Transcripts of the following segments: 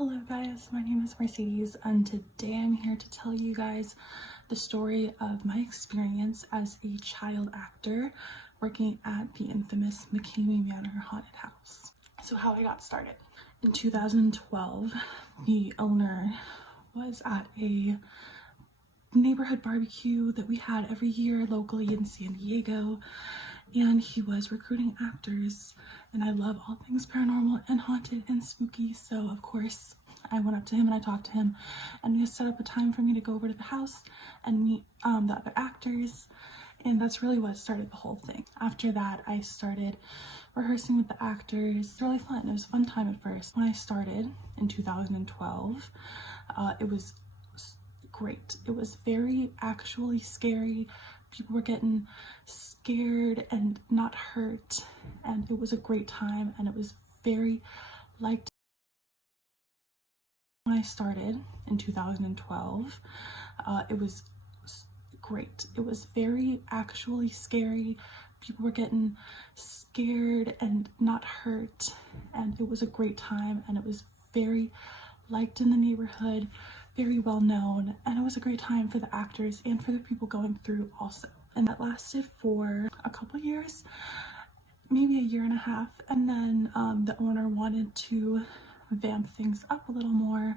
Hello guys, my name is Mercedes and today I'm here to tell you guys the story of my experience as a child actor working at the infamous McCamey Manor Haunted House. So how I got started. In 2012, the owner was at a neighborhood barbecue that we had every year locally in San Diego, and he was recruiting actors, and I love all things paranormal and haunted and spooky, so of course I went up to him and I talked to him and we set up a time for me to go over to the house and meet the other actors, and that's really what started the whole thing. After that, I started rehearsing with the actors. It's really fun. It was a fun time at first. When I started in 2012, it was great. It was very actually scary. People were getting scared and not hurt, and it was a great time, and it was very liked. When I started in 2012, it was great. It was very actually scary. People were getting scared and not hurt, and it was a great time, and it was very liked in the neighborhood, very well known, and it was a great time for the actors and for the people going through also. And that lasted for a couple years, maybe a year and a half, and then the owner wanted to vamp things up a little more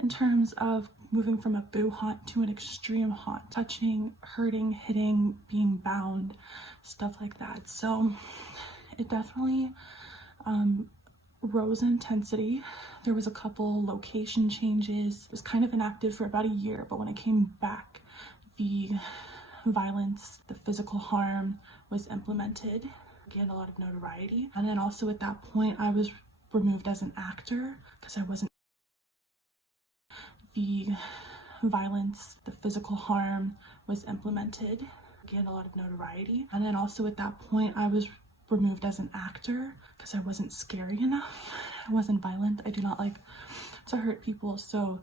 in terms of moving from a boo haunt to an extreme haunt, touching, hurting, hitting, being bound, stuff like that. So it definitely rose in intensity. There was a couple location changes. It was kind of inactive for about a year, but when it came back, the violence, the physical harm was implemented, gained a lot of notoriety. And then also at that point, I was removed as an actor because I wasn't. The violence, the physical harm was implemented, gained a lot of notoriety. And then also at that point, I was removed as an actor because I wasn't scary enough. I wasn't violent. I do not like to hurt people, so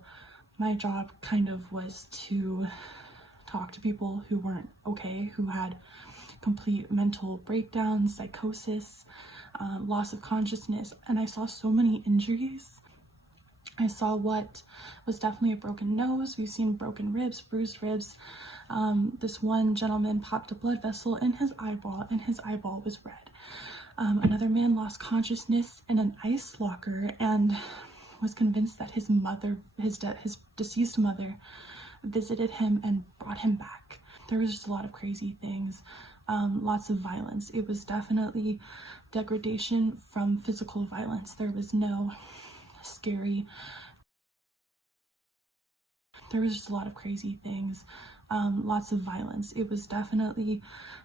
my job kind of was to talk to people who weren't okay, who had complete mental breakdowns, psychosis, loss of consciousness, and I saw so many injuries. I saw what was definitely a broken nose. We've seen broken ribs, bruised ribs. This one gentleman popped a blood vessel in his eyeball and his eyeball was red. Another man lost consciousness in an ice locker and was convinced that his mother, his deceased mother, visited him and brought him back. There was just a lot of crazy things, lots of violence. It was definitely degradation from physical violence. There was no scary. There was just a lot of crazy things, lots of violence. It was definitely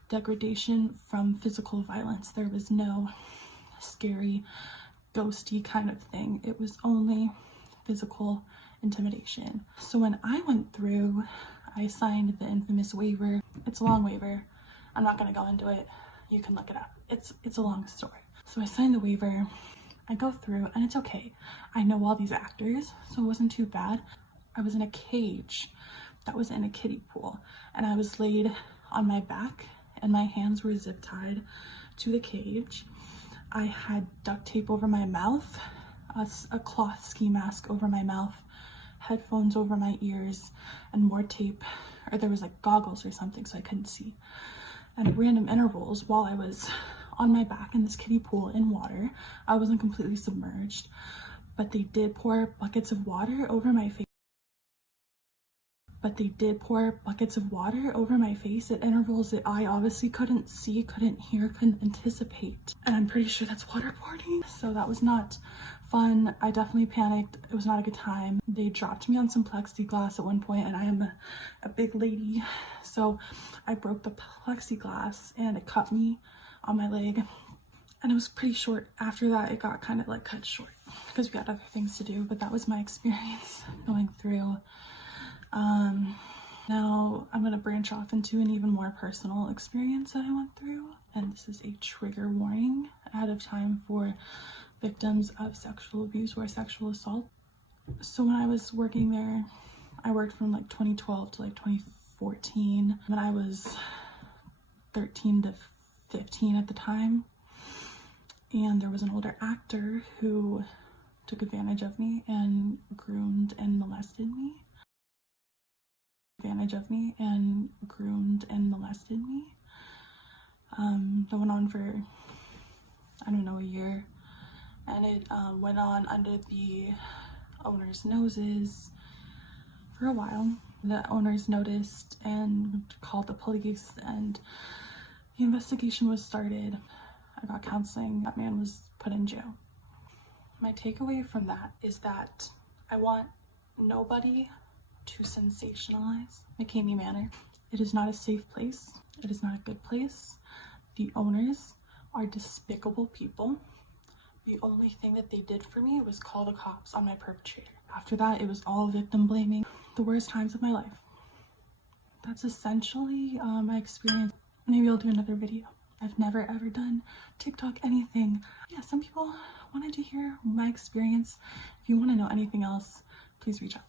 degradation from physical violence. There was no scary, ghosty kind of thing. It was only physical intimidation. So when I went through, I signed the infamous waiver. It's a long waiver. I'm not going to go into it. You can look it up. It's a long story. So I signed the waiver. I go through and it's okay. I know all these actors, so it wasn't too bad. I was in a cage that was in a kiddie pool, and I was laid on my back and my hands were zip tied to the cage. I had duct tape over my mouth, a cloth ski mask over my mouth, headphones over my ears, and more tape, or there was like goggles or something so I couldn't see. And at random intervals, while I was on my back in this kiddie pool in water, I wasn't completely submerged, but they did pour buckets of water over my face. At intervals that I obviously couldn't see, couldn't hear, couldn't anticipate. And I'm pretty sure that's waterboarding. So that was not fun. I definitely panicked. It was not a good time. They dropped me on some plexiglass at one point, and I am a big lady. So I broke the plexiglass and it cut me on my leg. And it was pretty short. After that, it got kind of like cut short because we had other things to do, but that was my experience going through. Now I'm going to branch off into an even more personal experience that I went through, and this is a trigger warning ahead of time for victims of sexual abuse or sexual assault. So when I was working there, I worked from like 2012 to like 2014, when I was 13 to 15 at the time, and there was an older actor who took advantage of me and groomed and molested me. That went on for, I don't know, a year. And it went on under the owner's noses for a while. The owners noticed and called the police, and the investigation was started. I got counseling. That man was put in jail. My takeaway from that is that I want nobody to sensationalize McCamey Manor. It is not a safe place. It is not a good place. The owners are despicable people. The only thing that they did for me was call the cops on my perpetrator. After that, it was all victim blaming. The worst times of my life. That's essentially my experience. Maybe I'll do another video. I've never ever done TikTok, anything. Yeah, some people wanted to hear my experience. If you want to know anything else, please reach out.